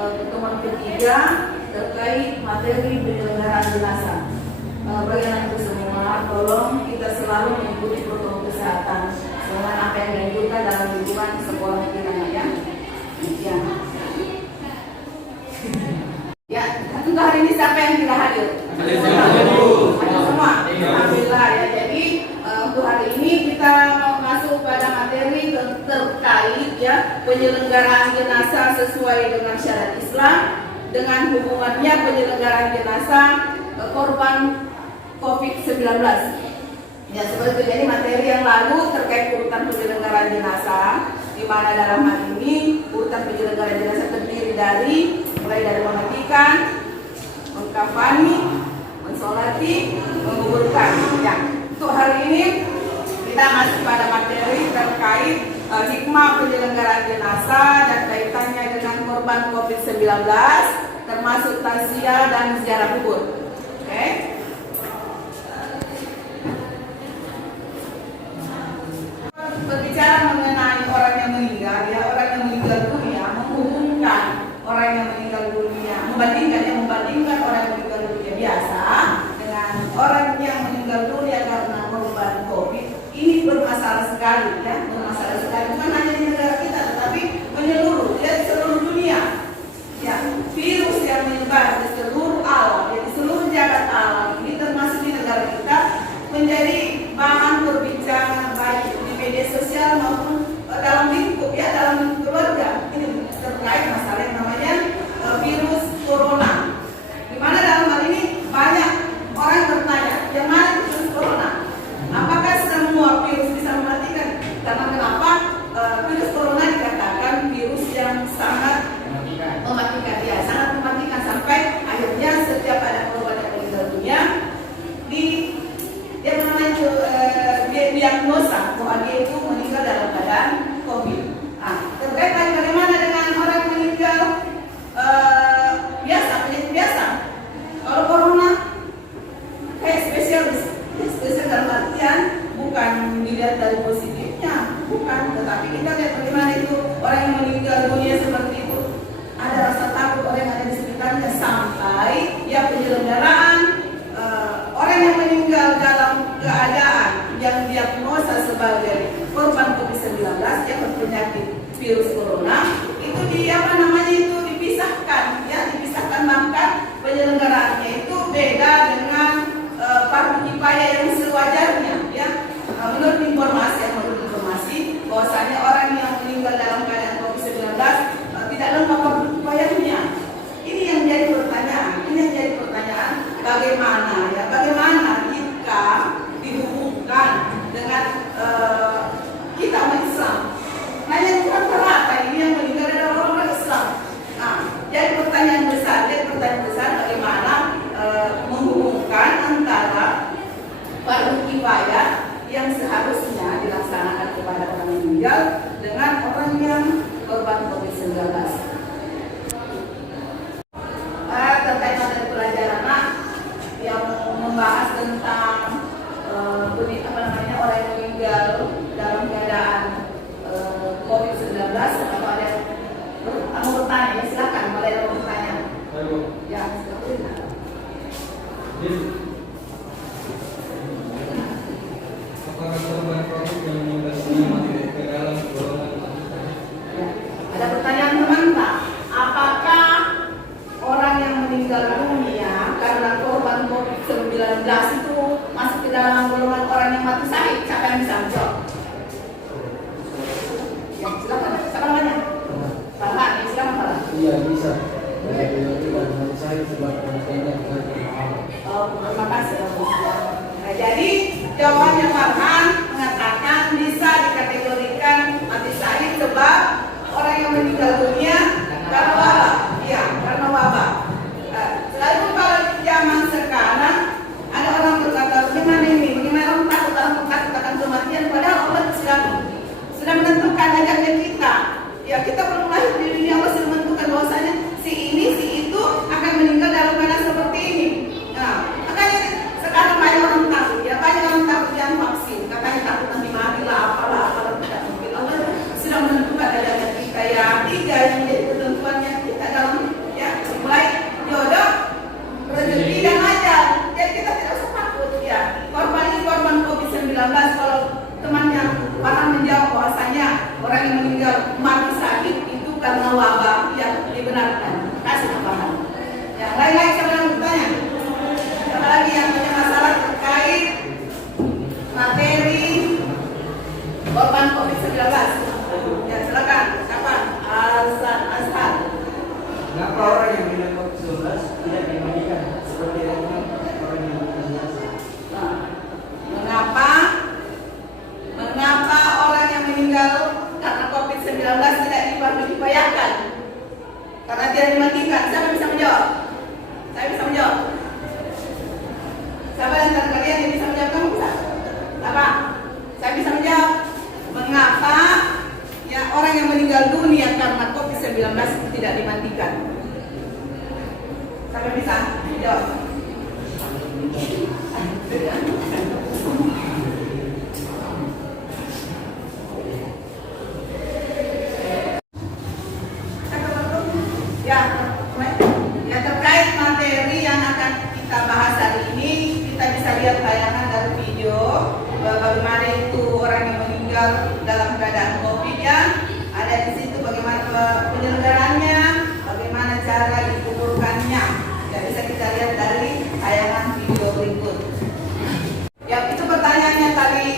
pertemuan ketiga terkait materi penyelenggaraan jenazah. Bagi anak semua, tolong kita selalu mengikuti protokol kesehatan dengan apa yang dianjurkan dalam lingkungan sekolah kita ya. Ya, untuk hari ini siapa yang tidak hadir? Ada semua. Alhamdulillah ya. Jadi untuk hari ini kita mau masuk pada materi terkait ya penyelenggaraan jenazah sesuai dengan syariat Islam dengan hubungannya penyelenggaraan jenazah korban COVID-19. Ya, seperti itu. Jadi materi yang lalu terkait urutan penyelenggaraan jenazah, di mana dalam hal ini urutan penyelenggaraan jenazah terdiri dari mulai dari memandikan, mengkafani, mensolati, menguburkan. Ya, untuk hari ini kita masuk pada materi terkait hikmah penyelenggaraan jenazah dan kaitannya dengan korban COVID-19, termasuk takziah dan ziarah kubur. Oke. Berbicara mengenai orang yang meninggal, ya orang yang meninggal dunia menghubungkan orang yang meninggal dunia, membandingkan orang yang meninggal dunia biasa dengan orang yang meninggal dunia karena korban COVID. Ini bermasalah sekali, ya bermasalah sekali. Bukan hanya di negara kita, tetapi menyeluruh, ya di seluruh dunia. Ya, virus yang menyebar di seluruh alam, ya di seluruh jagat alam ini termasuk di negara kita menjadi bahan perbincangan baik di media sosial maupun dalam lingkup ya dalam keluarga. Ini terkait masalah yang namanya virus corona. Di mana dalam hal ini banyak orang bertanya, yang mana virus corona? Apakah semua virus bisa mematikan? Karena kenapa virus corona dikatakan virus yang sangat mematikan, ya sangat mematikan sampai akhirnya setiap ada korban yang meninggal dunia dia diagnosa bahwa dia itu meninggal dalam keadaan COVID. Nah, terkait bagaimana dengan orang meninggal biasa, penyakit biasa? Kalau corona kayak spesialis dalam artian bukan dilihat dari positifnya, bukan, tetapi kita lihat bagaimana itu orang yang meninggal dunia seperti itu. Ada rasa takut orang yang ada di sekitarnya sampai ya penyelenggaraan orang yang meninggal dalam keadaan yang diagnosa sebagai korban COVID-19 yang berpenyakit virus corona itu dipisahkan ya, dipisahkan, maka penyelenggaraannya itu beda dengan fardu kifayah yang sewajarnya ya. Menurut informasi bahwasanya orang yang meninggal dalam keadaan COVID-19 tidak lengkap fardu kifayahnya. Ini yang jadi pertanyaan, bagaimana jika dihubungkan dengan kita umat Islam? Nah, yang bukan rata ini yang meninggal adalah orang Islam. Nah, jadi pertanyaan besar bagaimana menghubungkan antara fardu kifayah yang seharusnya dilaksanakan kepada orang yang meninggal dengan orang yang korban COVID-19. Terkait materi pelajaran yang membahas tentang orang yang meninggal dalam keadaan COVID-19 atau ada mau bertanya, ya silakan kalau ada mau bertanya. Ayo. Ya, silakan. Apakah korban COVID yang meninggal dunia masuk ke dalam golongan mati syahid? Ya. Ada pertanyaan teman Pak, apakah orang yang meninggal dunia karena korban COVID-19 itu masuk ke dalam golongan orang yang mati syahid? Siapa yang bisa menjawab? Ya, silakan. Siapa namanya? Farhan, ya silakan Farhan. Iya bisa. Dari saya sebab pentingnya Oh, terima kasih ya, Bu. Nah, jadi jawabannya Farhan mengatakan bisa dikategorikan mati syahid sebab orang yang meninggal dunia karena wabah. Iya, karena wabah. Selalu kalau di zaman sekarang ada orang berkata, bagaimana ini? Bagaimana orang takut akan kematian? Padahal Allah sudah menentukan ajalnya kita. Ya, kita belum lahir di dunia, Allah sudah menentukan bahwasanya si ini, si itu akan meninggal dalam keadaan seperti ini. Nah, makanya sekarang banyak orang takut, ya banyak orang takut yang vaksin, katanya takut nanti mati lah, apalah tidak mungkin. Allah sudah menentukan ajalnya kita, ya tiga yang menjadi ketentuannya kita dalam ya mulai jodoh, rezeki dan ajal. Jadi kita tidak usah takut ya. Korban ini korban COVID-19 kalau temannya pernah menjawab bahwasanya orang yang meninggal mati syahid itu karena wabah yang dibenarkan. Kasih tambahan. Ya, lain-lain siapa yang bertanya? Siapa lagi yang punya masalah terkait materi korban COVID-19? Ya, silakan. Siapa? Azhar. Kenapa orang yang minum COVID-19 tidak dimandikan seperti orang yang biasa? Nah, mengapa orang yang meninggal karena COVID-19 tidak dibayarkan? Karena tidak dimatikan. Siapa bisa menjawab? Saya bisa menjawab. Siapa yang antara kalian yang bisa menjawab? Kamu bisa? Apa? Saya bisa menjawab. Mengapa ya orang yang meninggal dunia karena COVID-19 tidak dimatikan? Siapa bisa menjawab? Ya, terkait materi yang akan kita bahas hari ini, kita bisa lihat tayangan dari video bagaimana itu orang yang meninggal dalam keadaan COVID ya. Ada di situ bagaimana penyelenggaraannya, bagaimana cara dikuburkannya. Ya, bisa kita lihat dari tayangan video berikut. Ya, itu pertanyaannya tadi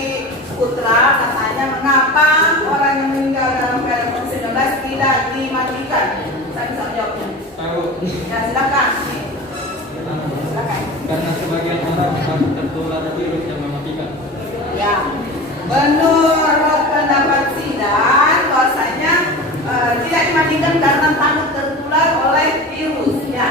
Putra, katanya mengapa orang yang meninggal dalam keadaan COVID-19 tidak dimatikan? Saya bisa menjawabnya. Tahu. Ya, silakan. Silakan. Karena sebagian orang takut tertular virus yang mematikan. Ya, menurut pendapat sidang, bahwasanya tidak dimatikan karena takut tertular oleh virus. Ya,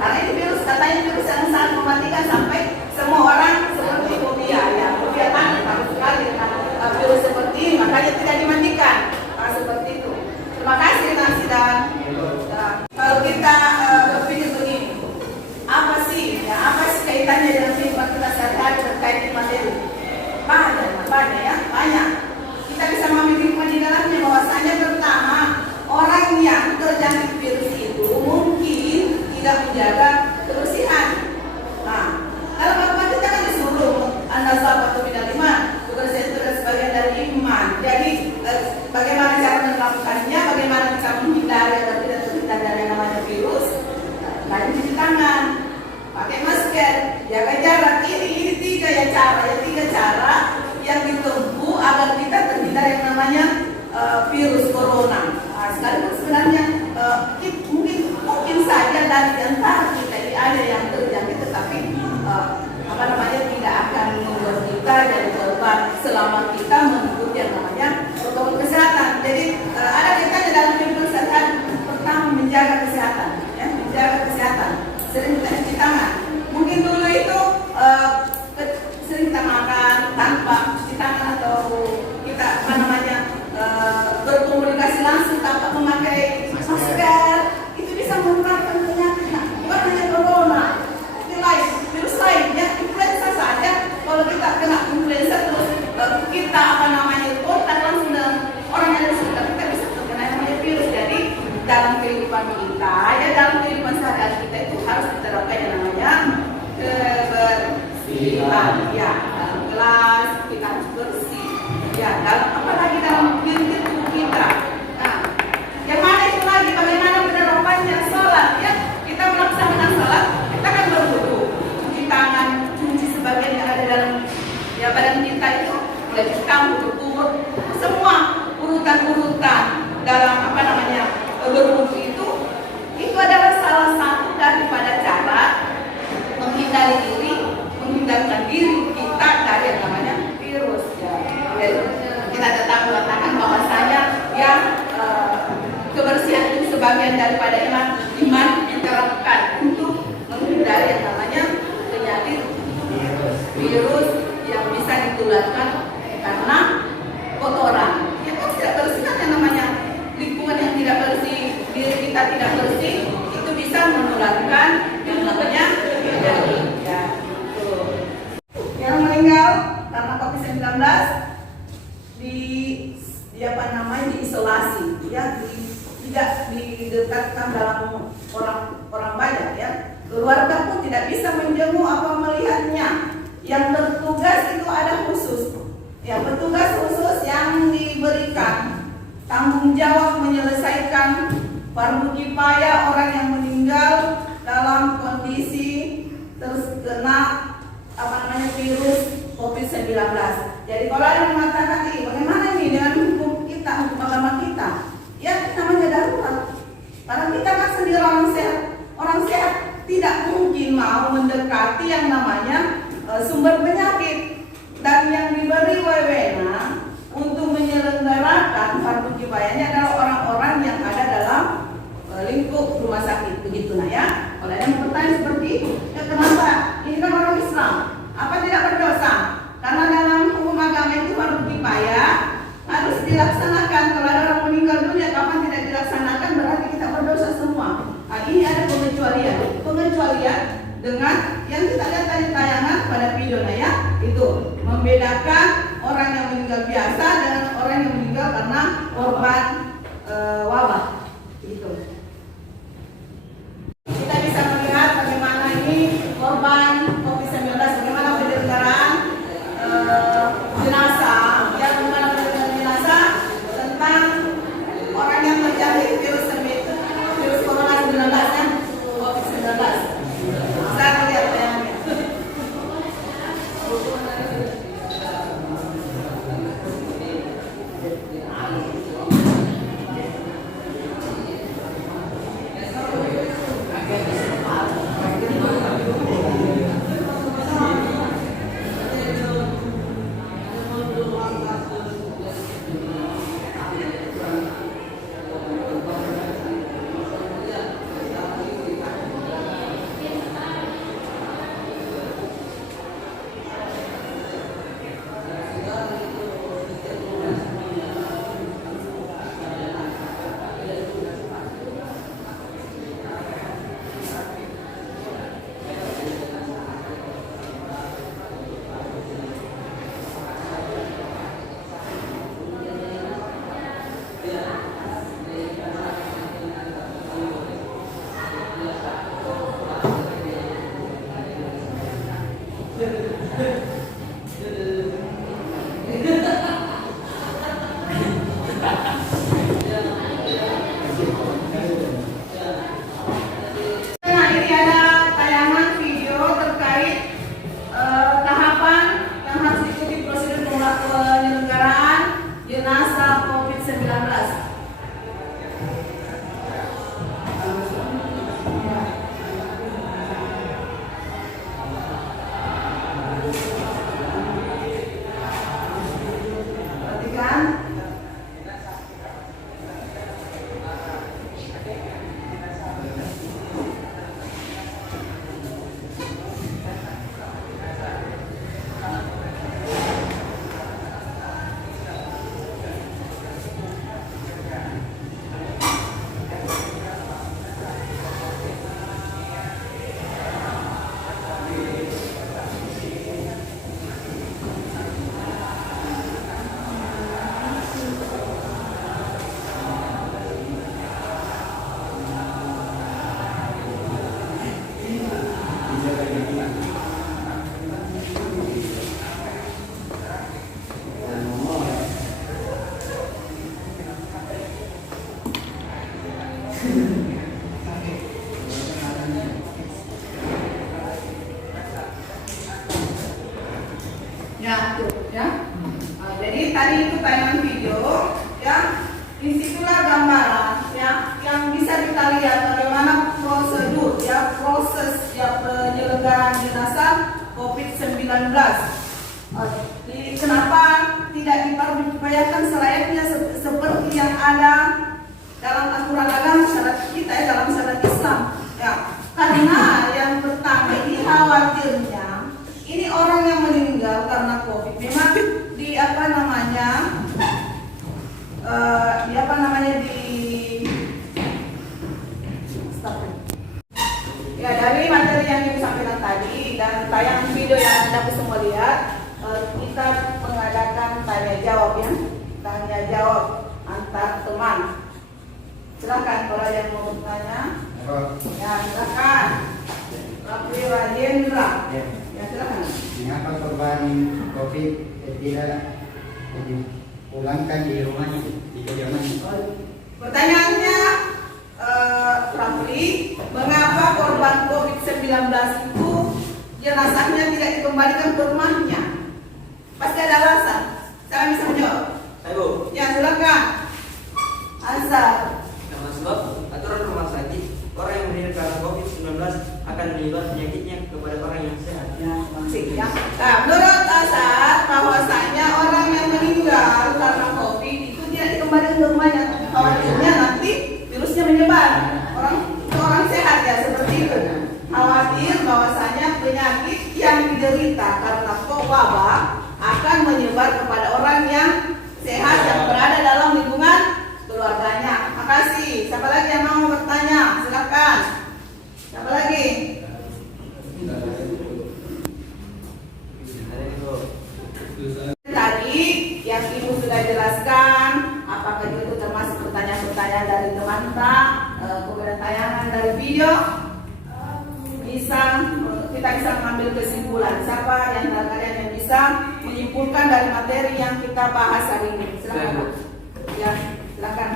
karena ini virus katanya virus yang sangat mematikan sampai semua orang seperti fobia. Ya, fobia takut sekali dengan virus seperti ini, makanya tidak dimatikan. Nah, seperti itu. Terima kasih Mas Sidang. Nah, kalau kita berpikir begini, apa sih kaitannya dengan kehidupan kita sehari-hari terkait materi? Banyak. Kita bisa mengambil hikmah di dalamnya bahwasanya pertama, orang yang terjangkit virus itu mungkin tidak menjaga kebersihan. Nah, dalam agama kita kan disuruh an-nazafatu minal iman, kebersihan itu adalah sebagian dari iman. Jadi bagaimana cara melakukannya, bagaimana bisa menghindari agar tidak terkena dari namanya virus? Rajin cuci tangan, pakai masker, jaga jarak. Ini tiga cara yang ditempuh agar kita terhindar yang namanya virus corona. Nah, sekalipun sebenarnya mungkin saja dari antara kita ini ada yang terjangkit, tetapi tidak akan membuat kita jadi korban selama kita mengikuti yang namanya protokol kesehatan. Jadi ada kaitannya dalam kehidupan sehari-hari. Pertama, menjaga kesehatan, ya, menjaga kesehatan. Sering kita cuci tangan. Mungkin dulu itu sering kita makan tanpa cuci tangan atau kita berkomunikasi langsung dalam kehidupan kita, ya dalam kehidupan sehari-hari kita itu harus diterapkan yang namanya kebersihan. Ya, dalam kelas kita harus bersih. Ya, dalam apalagi dalam diri tubuh kita. Nah, yang mana itu lagi bagaimana penerapannya sholat? Ya, kita melaksanakan sholat, kita kan berwudu, cuci tangan, cuci sebagian yang ada dalam ya badan kita itu, mulai cuci tangan, tubuh, semua urutan-urutan dalam apa namanya berwudu itu adalah salah satu daripada cara menghindarkan diri kita dari yang namanya virus. Ya. Jadi, kita tetap mengatakan bahwasanya ya kebersihan itu sebagian daripada iman diterapkan untuk menghindari yang namanya penyakit virus yang bisa ditularkan karena kotoran. Ya kan tidak bersih kan yang namanya lingkungan yang tidak bersih, diri kita tidak bersih, itu bisa menularkan yang namanya penyakit. Ya, itu. Yang meninggal karena COVID-19 di apa namanya diisolasi, ya, tidak didekatkan dalam orang banyak, ya. Keluarga pun tidak bisa menjenguk apa melihatnya. Yang bertugas itu ada khusus, ya, petugas khusus yang diberikan tanggung jawab menyelesaikan fardu kifayah orang yang meninggal dalam kondisi terkena apa namanya virus COVID-19. Jadi kalau ada yang mengatakan ini bagaimana ini dengan hukum kita, hukum agama kita, ya namanya darurat. Karena kita kan sendiri orang sehat tidak mungkin mau mendekati yang namanya sumber penyakit, dan yang diberi wewenang untuk menyelenggarakan fardu kifayahnya adalah orang-orang yang ada dalam lingkup rumah sakit, begitu nah ya. Kalau ada yang bertanya seperti itu, ya kenapa? Ini kan orang Islam, apa tidak berdosa? Karena dalam hukum agama itu fardu kifayah harus dilaksanakan. Kalau ada orang meninggal dunia, kapan tidak dilaksanakan berarti kita berdosa semua. Nah, ini ada pengecualian dengan yang kita lihat tadi tayangan pada video nah ya, itu membedakan orang yang meninggal biasa dengan orang yang meninggal karena korban wabah. Itu. Kita bisa melihat bagaimana ini korban COVID-19, bagaimana penyelenggaraan jenazah, ya, bagaimana penyelenggaraan jenazah tentang orang yang terjangkit virus corona 19 ya, COVID-19. Saya lihat tayangannya. Ya, tuh, ya. Jadi tadi itu tayangan video, ya. Disitulah gambaran, ya, yang bisa kita lihat bagaimana prosedur, ya, proses ya penyelenggaraan jenazah COVID-19. Kenapa tidak diupayakan selayaknya seperti yang ada dalam aturan agama syariat kita, ya, dalam syariat Islam, ya. Karena yang pertama ini khawatirnya ini orang yang meninggal karena COVID memang di apa namanya ya, dari materi yang Ibu sampaikan tadi dan tayangan video yang Anda semua lihat, kita mengadakan tanya jawab, ya, tanya jawab antar teman. Silakan kalau ada yang mau bertanya. Ya, silakan. Rafli Rajendra. Ya, silakan. Mengapa korban COVID tidak dipulangkan di rumahnya, di kediamannya? Pertanyaannya, Rafli, mengapa korban COVID-19 itu jenazahnya tidak dikembalikan ke rumahnya? Pasti ada alasan. Saya bisa menjawab. Saya Bu. Ya, silakan. Ansar. Karena sebab aturan rumah sakit, orang yang meninggal karena COVID-19 akan menyebar penyakitnya kepada orang yang sehat. Ya, maksud ya. Nah, menurut Asar, bahwasanya orang yang meninggal karena COVID itu tidak dikembalikan ke rumahnya. Khawatirnya nanti virusnya menyebar. Orang sehat, ya, seperti itu. Khawatir bahwasanya penyakit yang diderita karena wabah akan menyebar kepada orang yang sehat yang berada dalam lingkungan keluarganya. Makasih. Siapa lagi yang mau bertanya? Silakan. Siapa lagi? Tadi yang Ibu sudah jelaskan, apakah itu termasuk pertanyaan-pertanyaan dari teman kemudian tayangan dari video, kita bisa mengambil kesimpulan. Siapa yang kalian yang bisa menyimpulkan dari materi yang kita bahas hari ini? Silakan. Ya, silakan.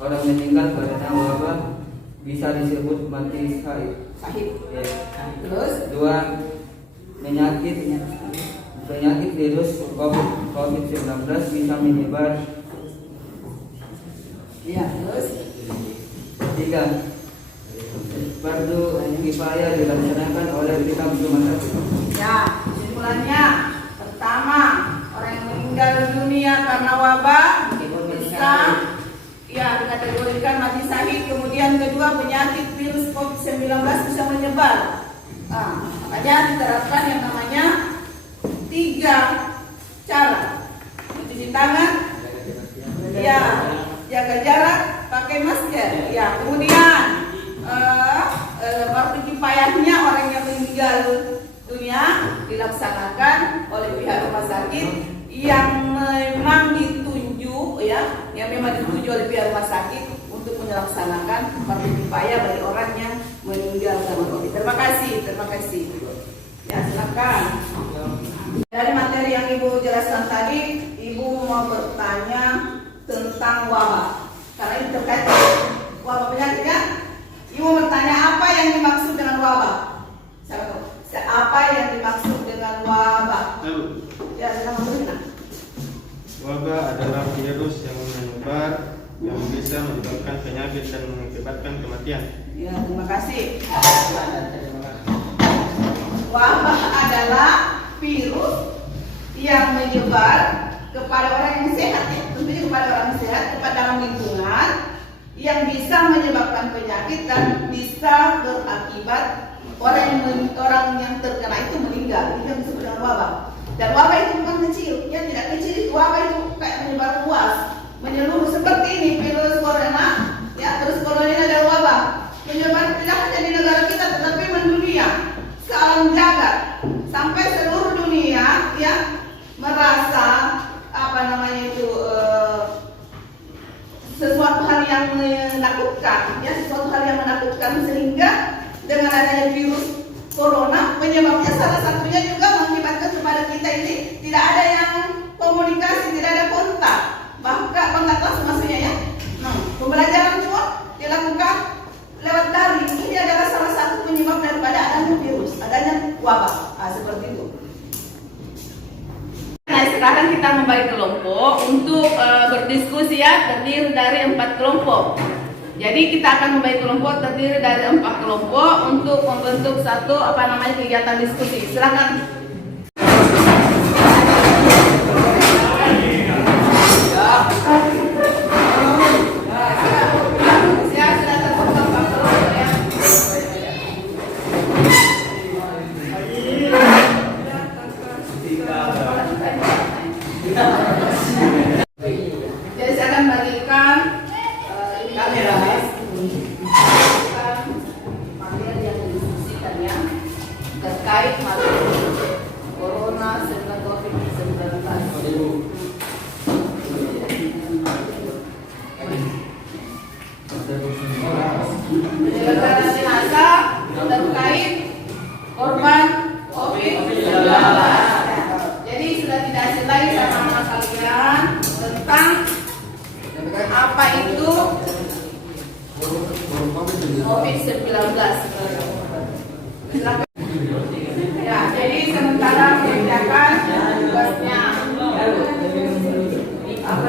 Orang meninggal karena wabah bisa disebut mati Sahih. Ya. Terus? Dua, penyakit virus COVID-19 bisa menyebar. Iya, terus? Tiga, fardu kifayah dilaksanakan oleh kita rumah sakit. Ya, kesimpulannya pertama, orang yang meninggal dunia karena wabah bisa dikategorikan mati syahid. Kemudian kedua, penyakit virus COVID-19 bisa menyebar. Makanya diterapkan yang namanya 3 cara: mencuci tangan, ya, jaga jarak, pakai masker, ya. Kemudian fardu kifayahnya orang yang meninggal dunia dilaksanakan oleh pihak rumah sakit yang memang ditunjuk, ya, yang memang ditunjuk oleh pihak rumah sakit untuk melaksanakan fardu kifayah bagi orang yang meninggal karena COVID. Terima kasih. Ya, silakan. Dari materi yang Ibu jelaskan tadi, Ibu mau bertanya tentang wabah. Karena ini terkait dengan wabah penyakit, kan? Ibu bertanya apa yang dimaksud dengan wabah? Apa yang dimaksud dengan wabah? Ya, silakan bertanya. Wabah adalah virus yang menyebar yang bisa menyebabkan penyakit dan mengakibatkan kematian. Ya, terima kasih. Wabah adalah virus yang menyebar kepada orang yang sehat, ya, tentunya kepada orang yang sehat, kepada dalam lingkungan yang bisa menyebabkan penyakit dan bisa berakibat orang yang terkena itu meninggal. Itu yang disebut dengan wabah. Dan wabah itu bukan kecil, ya, tidak kecil. Wabah itu kayak menyebar luas, menyeluruh seperti ini virus corona, ya. Virus corona ini adalah wabah menyebar tidak hanya di negara kita tetapi mendunia, sealam jagat, sampai seluruh dunia, ya, merasa sesuatu hal yang menakutkan, ya, sesuatu hal yang menakutkan, sehingga dengan adanya virus corona penyebabnya salah satunya juga mengakibatkan kepada kita ini tidak ada yang komunikasi, tidak ada kontak, bahkan kontak langsung maksudnya, ya. Pembelajaran cuma membagi kelompok untuk berdiskusi ya, terdiri dari 4 kelompok. Jadi kita akan membagi kelompok terdiri dari 4 kelompok untuk membentuk satu kegiatan diskusi. Silakan. Jadi saya akan bagikan kamera materi yang didiskusikan ya terkait materi Corona 19 COVID-19. Penyelenggaraan jenazah terkait korban COVID-19. Jadi sudah tidak asing lagi sama kalian tentang apa itu COVID-19. Ya, jadi sementara mengerjakan tugasnya. Apa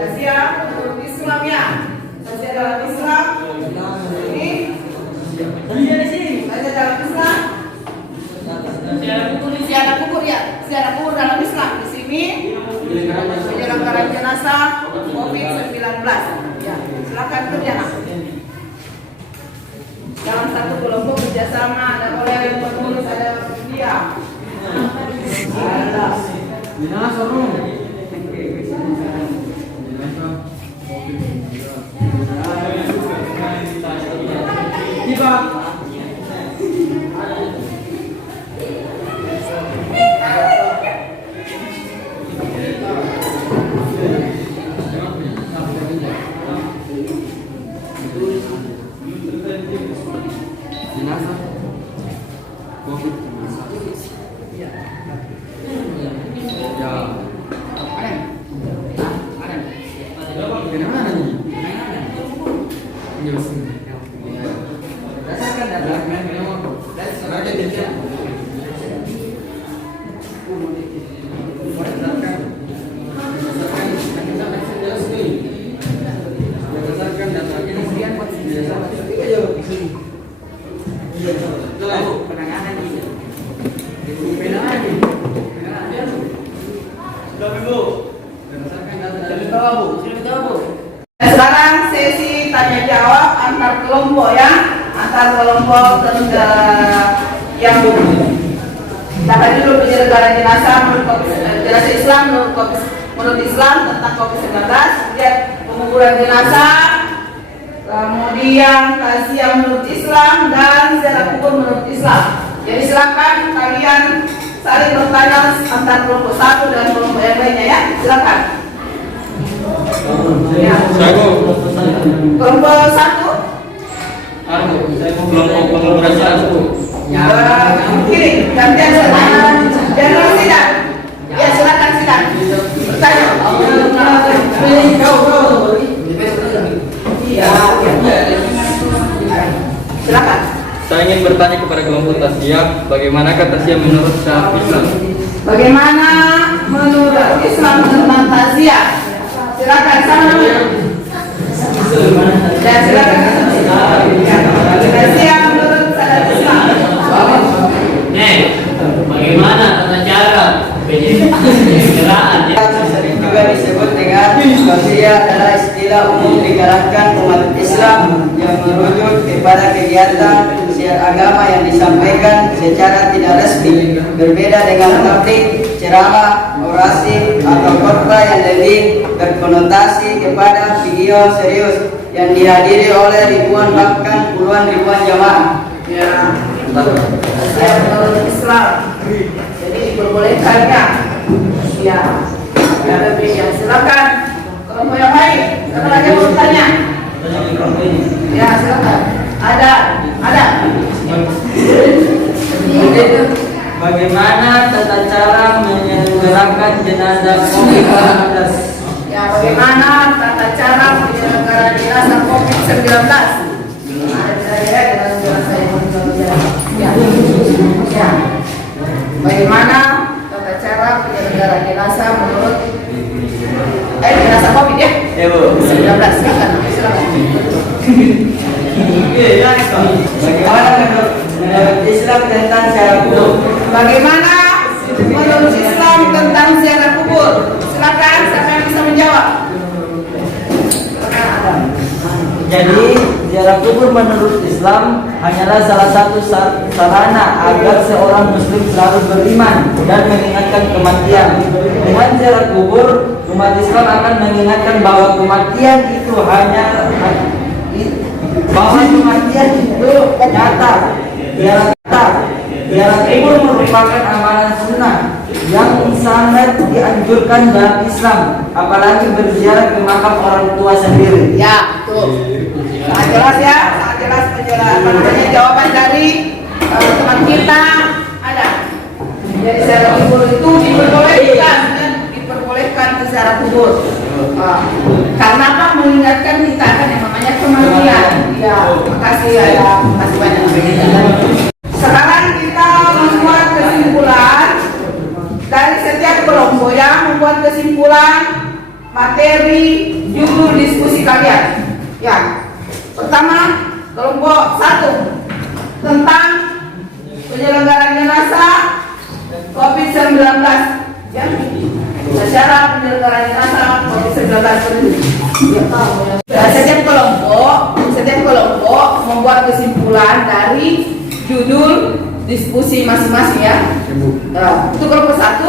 Rahasia menurut Islam ya. Rahasia dalam Islam ini. Rahasia dalam Islam. Ziarah kubur ya. Ziarah kubur dalam Islam. Di sini penyelenggaraan jenazah COVID-19. Ya, silakan kerja. Dalam satu kelompok kerjasama, ada boleh yang penulis, ada dia. Sekarang sesi tanya jawab antar kelompok ya, antar kelompok yang kita dulu penyelenggaraan jenazah jenazah Islam menurut Islam tentang COVID-19, kemudian penguburan jenazah, kemudian takziah menurut Islam dan ziarah kubur menurut Islam. Jadi silakan kalian saling bertanya antar kelompok satu dan kelompok yang lainnya ya, silakan. Ya. Kelompok satu. Kelompok penguburan jenazah. Kiri, gantian silakan. Jangan sidang. Ya silakan sidang. Bertanya. Silakan. Saya ingin bertanya kepada kelompok tasyiah, bagaimanakah tasyiah menurut syariat Islam? Bagaimana menurut Islam tentang takziah? Silakan sana. Ya silakan. Takziah menurut syariat Islam. Bagaimana tata cara penyelenggaraan? Sering juga disebut dengan takziah adalah istilah umum di kalangan umat Islam yang merujuk kepada kegiatan siar agama yang disampaikan secara tidak resmi, berbeda dengan taktik, ceramah, orasi atau khotbah yang lebih berkonotasi kepada video serius yang dihadiri oleh ribuan bahkan puluhan ribuan jamaah. Ya, takziah menurut Islam. Jadi diperbolehkan ya. Ya, lebih ya silakan. Kelompok yang lain, siapa lagi mau bertanya? Ya silakan. Ada. Bagaimana tata cara menyelenggarakan jenazah COVID-19? Ya Ya, bagaimana tata cara penyelenggaraan jenazah COVID-19? Bagaimana tata cara penyelenggaraan jenazah menurut jenazah COVID ya? Ya Bu. 19, silakan. Bagaimana menurut Islam tentang ziarah kubur? Bagaimana menurut Islam tentang ziarah kubur? Silakan, siapa yang bisa menjawab? Jadi ziarah kubur menurut Islam hanyalah salah satu sarana agar seorang muslim selalu beriman dan mengingatkan kematian. Dengan ziarah kubur, umat Islam akan mengingatkan bahwa kematian itu nyata. Ziarah kubur merupakan amalan sunnah yang sangat dianjurkan dalam Islam, apalagi berziarah ke makam orang tua sendiri. Ya, tuh. Sangat jelas ya, sangat jelas jawaban dari teman kita ada. Jadi ziarah kubur itu diperbolehkan ke ziarah kubur. Karena apa? Mengingatkan kita akan yang namanya kematian. Ya, makasih ya, makasih banyak. Sekarang kita membuat kesimpulan dari setiap kelompok ya, membuat kesimpulan materi judul diskusi kalian. Ya, pertama kelompok 1 tentang penyelenggaraan jenazah COVID-19 ya, secara penyelenggaraan jenazah COVID-19 ya, setiap kelompok membuat kesimpulan dari judul diskusi masing-masing ya. Nah, untuk kelompok 1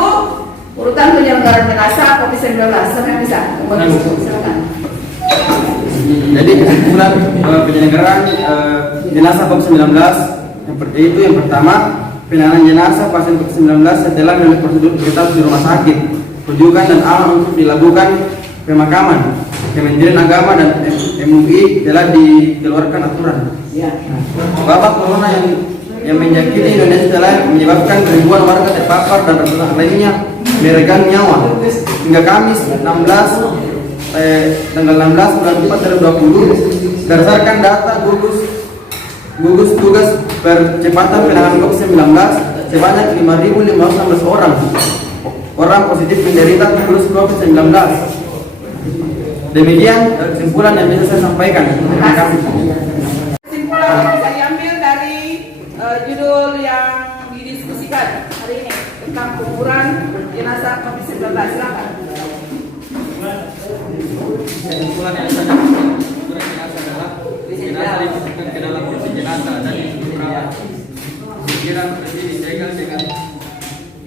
urutan penyelenggaraan jenazah COVID-19. Siapa yang bisa? Silakan. Jadi kesimpulan penyelenggaraan jenazah COVID-19 itu yang pertama, penanganan jenazah pasien COVID-19 setelah melalui prosedur vital di rumah sakit, rujukan dan aman untuk dilakukan pemakaman. Kementerian Agama dan MUI telah dikeluarkan aturan. Wabah corona yang menjangkiti Indonesia telah menyebabkan ribuan warga terpapar dan ratusan lainnya meregang nyawa. Hingga Kamis tanggal 16 bulan 4 2020, berdasarkan data gugus tugas percepatan penanganan COVID-19, sebanyak 5.516 orang positif menderita virus COVID-19. Demikian kesimpulan yang bisa saya sampaikan. Terima kasih. Kesimpulan yang bisa diambil dari judul yang didiskusikan hari ini tentang kuburan jenazah COVID-19. Silakan. Kesimpulan yang saya dapat kuburan jenazah adalah jenazah dimasukkan ke dalam peti jenazah dan dikuburkan. Pikiran peti disegel dengan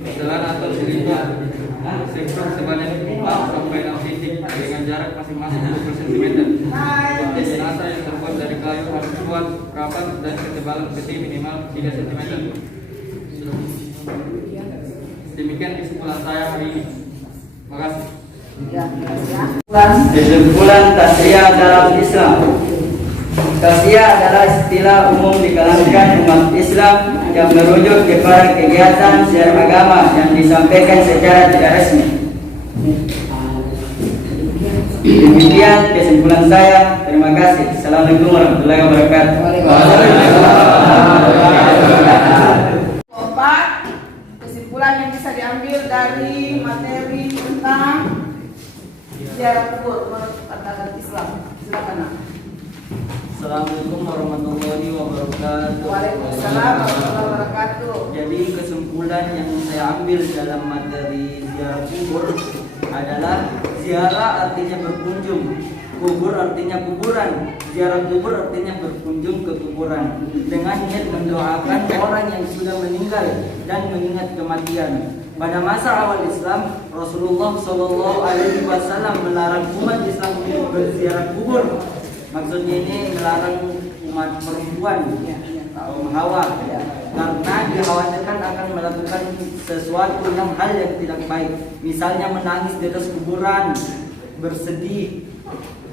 celana atau silinder semprot sebanyak 4 sampai 6 titik dengan jarak masing-masing 20 cm. Peti jenazah yang terbuat dari kayu harus kuat, rapat dan ketebalan peti minimal 3 cm. Demikian kesimpulan saya hari ini. Terima kasih. Kesimpulan tasriyah dalam Islam. Tasriyah adalah istilah umum di kalangan umat Islam yang merujuk kepada kegiatan ziarah agama yang disampaikan secara tidak resmi. Demikian kesimpulan saya. Terima kasih. Assalamualaikum warahmatullahi wabarakatuh. Kesimpulan yang bisa diambil dari materi tentang ziarah kubur menurut pandangan Islam. Silakan. Assalamualaikum warahmatullahi wabarakatuh. Waalaikumsalam warahmatullahi wabarakatuh. Jadi kesimpulan yang saya ambil dalam materi ziarah kubur adalah ziarah artinya berkunjung, kubur artinya kuburan. Ziarah kubur artinya berkunjung ke kuburan dengan niat mendoakan orang yang sudah meninggal dan mengingat kematian. Pada masa awal Islam, Rasulullah SAW melarang umat Islam untuk berziarah kubur. Maksudnya ini melarang umat perempuan kaum Hawa karena dikhawatirkan akan melakukan sesuatu hal yang tidak baik, misalnya menangis di atas kuburan, bersedih,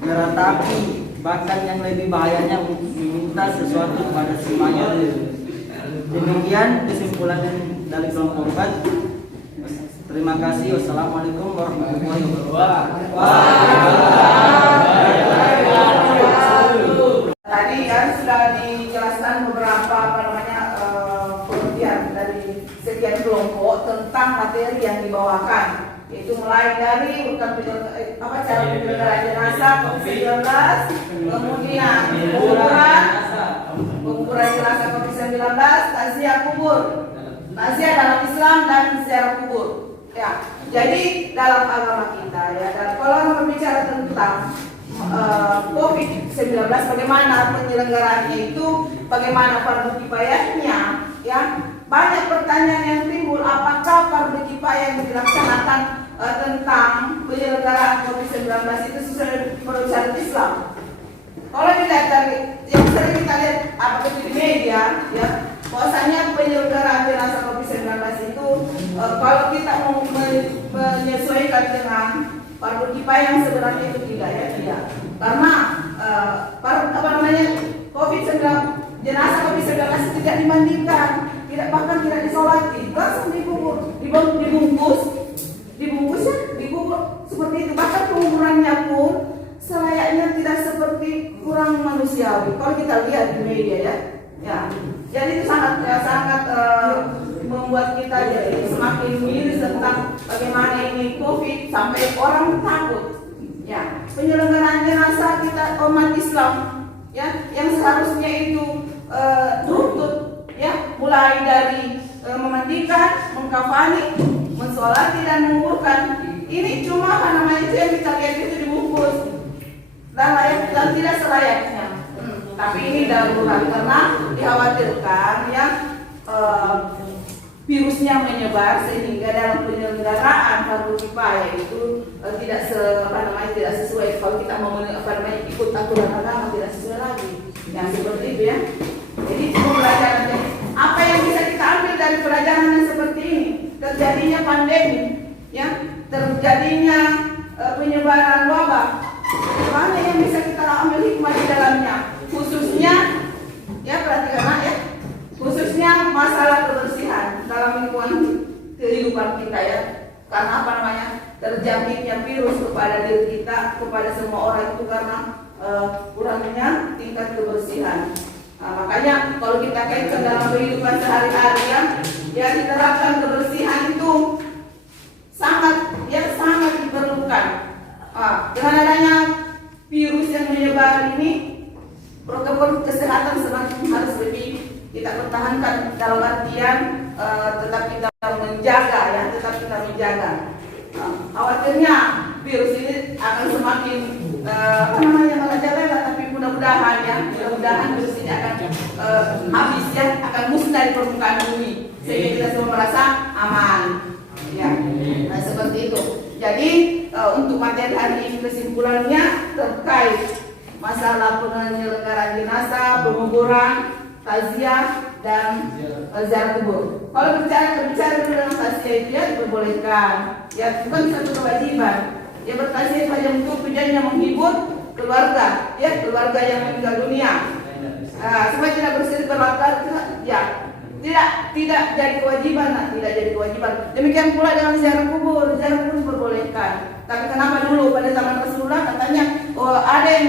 meratapi, bahkan yang lebih bahayanya meminta sesuatu pada si mayat. Demikian kesimpulan dari kelompok 4 Terima kasih. Wassalamualaikum warahmatullahi wabarakatuh. Tadi kan sudah dijelaskan beberapa pengertian dari sekian kelompok tentang materi yang dibawakan, yaitu mulai dari cara penyelenggaraan jenazah COVID-19, kemudian pengukuran jenazah COVID-19, takziah kubur, takziah dalam Islam dan ziarah kubur. Ya, jadi dalam agama kita ya, dan kalau berbicara tentang COVID-19, bagaimana penyelenggaraannya itu, bagaimana fardu kifayahnya, ya banyak pertanyaan yang timbul. Apakah fardu kifayah yang dilaksanakan tentang penyelenggaraan COVID-19 itu sesuai menurut syariat Islam? Kalau dilihat dari yang sering kita lihat di media, ya bahwasanya penyelenggaraan jenazah COVID-19 itu kalau kita mau menyesuaikan dengan fardu kifayah yang sebenarnya itu tidak, ya tidak. Karena COVID-19, jenazah COVID-19 tidak dimandikan, bahkan tidak disolati, langsung dikubur, dibungkus ya, dikubur seperti itu. Bahkan penguburannya pun selayaknya tidak seperti kurang manusiawi. Kalau kita lihat di media ya, jadi itu sangat membuat kita jadi semakin miris tentang bagaimana ini COVID sampai orang takut. Ya, penyelenggaraan jenazah kita umat Islam, ya, yang seharusnya itu runtut, ya, mulai dari memandikan, mengkafani, mensolati dan menguburkan. Ini cuma itu yang kita lihat itu dibungkus dan tidak selayaknya. Tapi ini darurat karena dikhawatirkan ya virusnya menyebar sehingga dalam penyelenggaraan fardu kifayah itu tidak sesuai. Kalau kita mau ikut aturan agama tidak sesuai lagi. Yang seperti itu ya. Jadi pelajaran apa yang bisa kita ambil dari pelajaran yang seperti ini? Terjadinya pandemi, ya, terjadinya penyebaran wabah. Mana yang bisa kita ambil hikmah di dalamnya? Khususnya ya, perhatikan ya, khususnya masalah kebersihan dalam lingkungan kehidupan kita ya. Karena terjangkitnya virus kepada diri kita, kepada semua orang itu karena kurangnya tingkat kebersihan. Nah, makanya kalau kita kaitkan dalam kehidupan sehari-hari ya diterapkan kebersihan itu sangat diperlukan. Dengan adanya virus yang menyebar ini, protokol kesehatan semakin harus lebih kita pertahankan dalam artian tetap kita menjaga. Khawatirnya virus ini akan semakin merajalela, tapi mudah-mudahan virus ini akan habis ya, akan musnah di permukaan bumi sehingga kita semua merasa aman. Ya, nah, seperti itu. Jadi untuk materi hari ini kesimpulannya terkait masalah penyelenggaraan jenazah, penguburan, takziah dan ziarah kubur. Kalau berbicara tentang takziah itu ya diperbolehkan, ya bukan satu kewajiban. Ya bertakziah itu hanya untuk tujuannya menghibur keluarga, ya keluarga yang meninggal dunia. Supaya tidak bersedih berlatar, ya tidak jadi kewajiban, Demikian pula dengan ziarah kubur diperbolehkan. Tapi kenapa dulu pada zaman Rasulullah katanya ada yang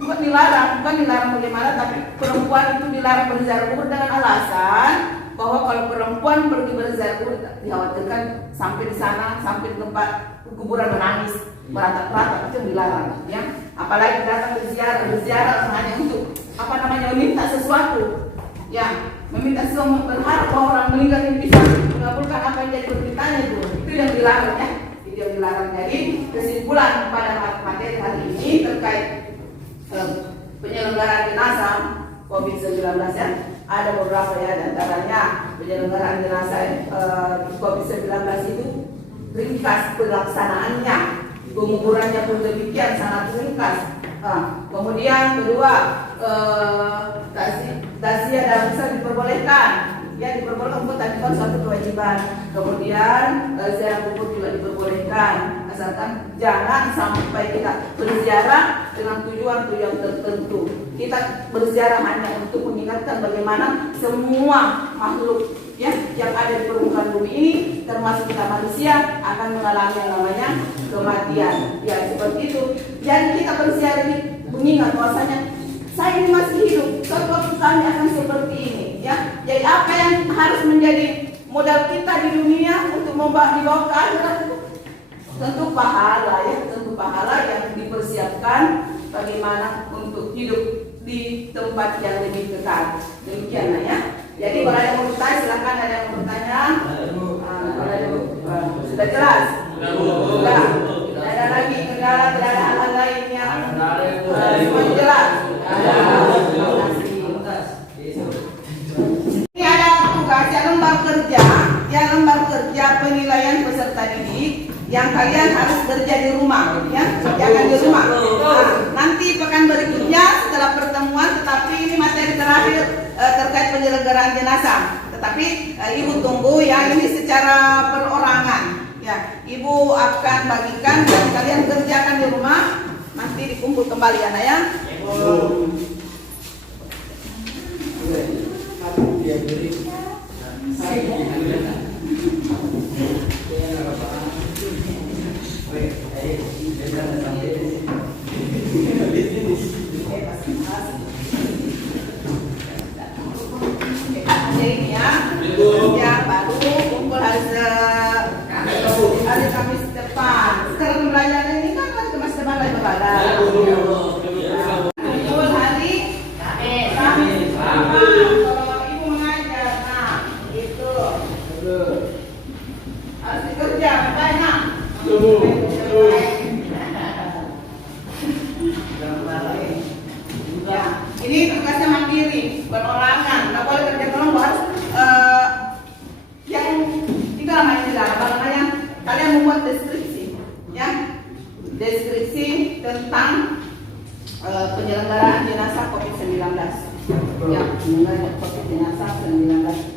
bukan dilarang bagaimana, tapi perempuan itu dilarang berziarah kubur dengan alasan bahwa kalau perempuan pergi berziarah kubur dikhawatirkan sampai di sana, sampai di tempat kuburan menangis, beratap-ratap, itu dilarang ya. Apalagi datang berziarah hanya untuk meminta sesuatu. Ya, meminta sesuatu, berharap bahwa orang meninggal ini bisa mengabulkan apa yang jadi permintaannya itu yang dilarang ya. Itu yang dilarang. Jadi kesimpulan pada materi hari ini terkait penyelenggaraan jenazah COVID-19 ya, ada beberapa ya, antaranya penyelenggaraan jenazah COVID-19 itu ringkas pelaksanaannya, penguburannya pun demikian sangat ringkas. Kemudian kedua, takziah dan misa diperbolehkan, ya diperbolehkan tapi kan suatu kewajiban. Kemudian ziarah kubur juga diperbolehkan, asalkan jangan sampai kita berziarah dengan tujuan tertentu. Kita berziarah hanya untuk mengingatkan bagaimana semua makhluk ya yang ada di permukaan bumi ini termasuk kita manusia akan mengalami yang namanya kematian. Ya seperti itu. Dan kita bersiar ini mengingat bahwasanya saya ini masih hidup, suatu waktu kami akan seperti ini. Ya, jadi apa yang harus menjadi modal kita di dunia untuk dibawa ke akhirat itu? Tentu pahala ya, tentu pahala yang dipersiapkan bagaimana untuk hidup di tempat yang lebih kekal. Demikian ya. Jadi kalau ada yang mau bertanya silakan, ada yang mau bertanya. Kalau ada sudah jelas. Sudah. Tidak ada lagi kendala, tidak ada hal lain yang semua jelas. Ini ada tugas yang lembar kerja penilaian peserta didik yang kalian harus kerja di rumah, ya, jangan di rumah. Nah, nanti pekan berikutnya setelah pertemuan, tetapi ini materi terakhir terkait penyelenggaraan jenazah. Tetapi ibu tunggu ya, ini secara perorangan. Ya, ibu akan bagikan dan kalian kerjakan di rumah. Nanti dikumpul kembali ya, Nak, ya. Ya, baru kumpul hari Kamis depan. Sekarang pembelajaran ini kan Kamis depan lagi berada. Kumpul hari Kamis depan. Kalau ibu mengajar, nah itu harus dikerja banyak. Ya, ini tugasnya mandiri, perorangan. Nggak boleh kerja kelompok, harus yang itu namanya kalian membuat deskripsi, ya, deskripsi tentang penyelenggaraan jenazah COVID-19, ya, penyelenggaraan COVID jenazah 19.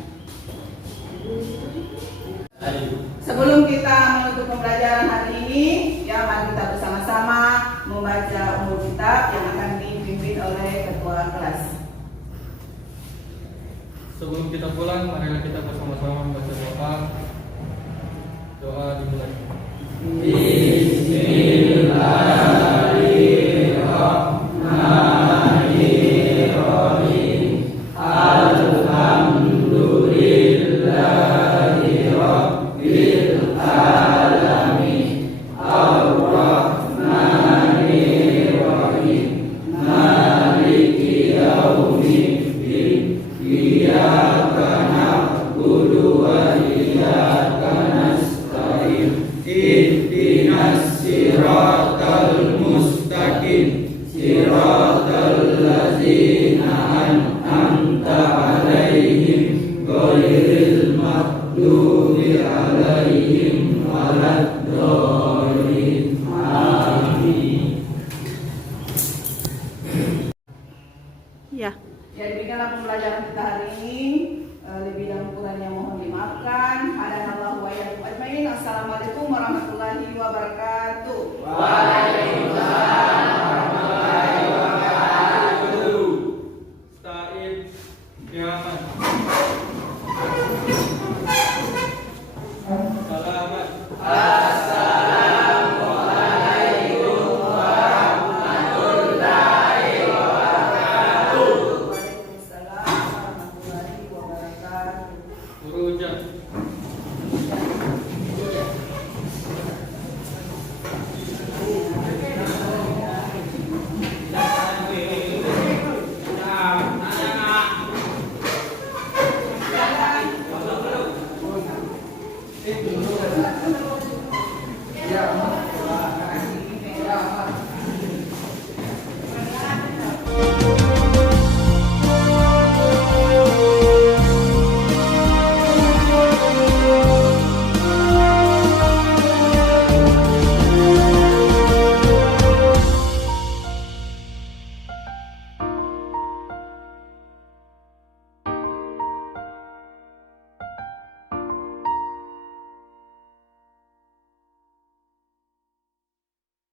Sebelum kita menutup pembelajaran hari ini, ya, mari kita bersama-sama membaca umur kitab yang akan dipimpin oleh ketua kelas. Sebelum kita pulang, marilah kita bersama-sama membaca doa. Doa dimulai. Bismillahirrahmanirrahim. Alhamdulillahirabbil alamin. Ar-Rahmanirrahim. Maliki yaumiddin. Iyyaka na'budu wa iyyaka nasta'in. Ihdinas siratal mustaqim. Siratal ladzina an'amta 'alaihim ghairil maghdubi 'alaihim waladdallin. Amin. Ya, demikianlah pembelajaran kita hari ini. Lebih dan kurangnya mohon dimaafkan. Hadanallahu wa iyyakum ajmain. Assalamualaikum warahmatullahi wabarakatuh. Waalaikumsalam warahmatullahi wabarakatuh. Sa'id, ya.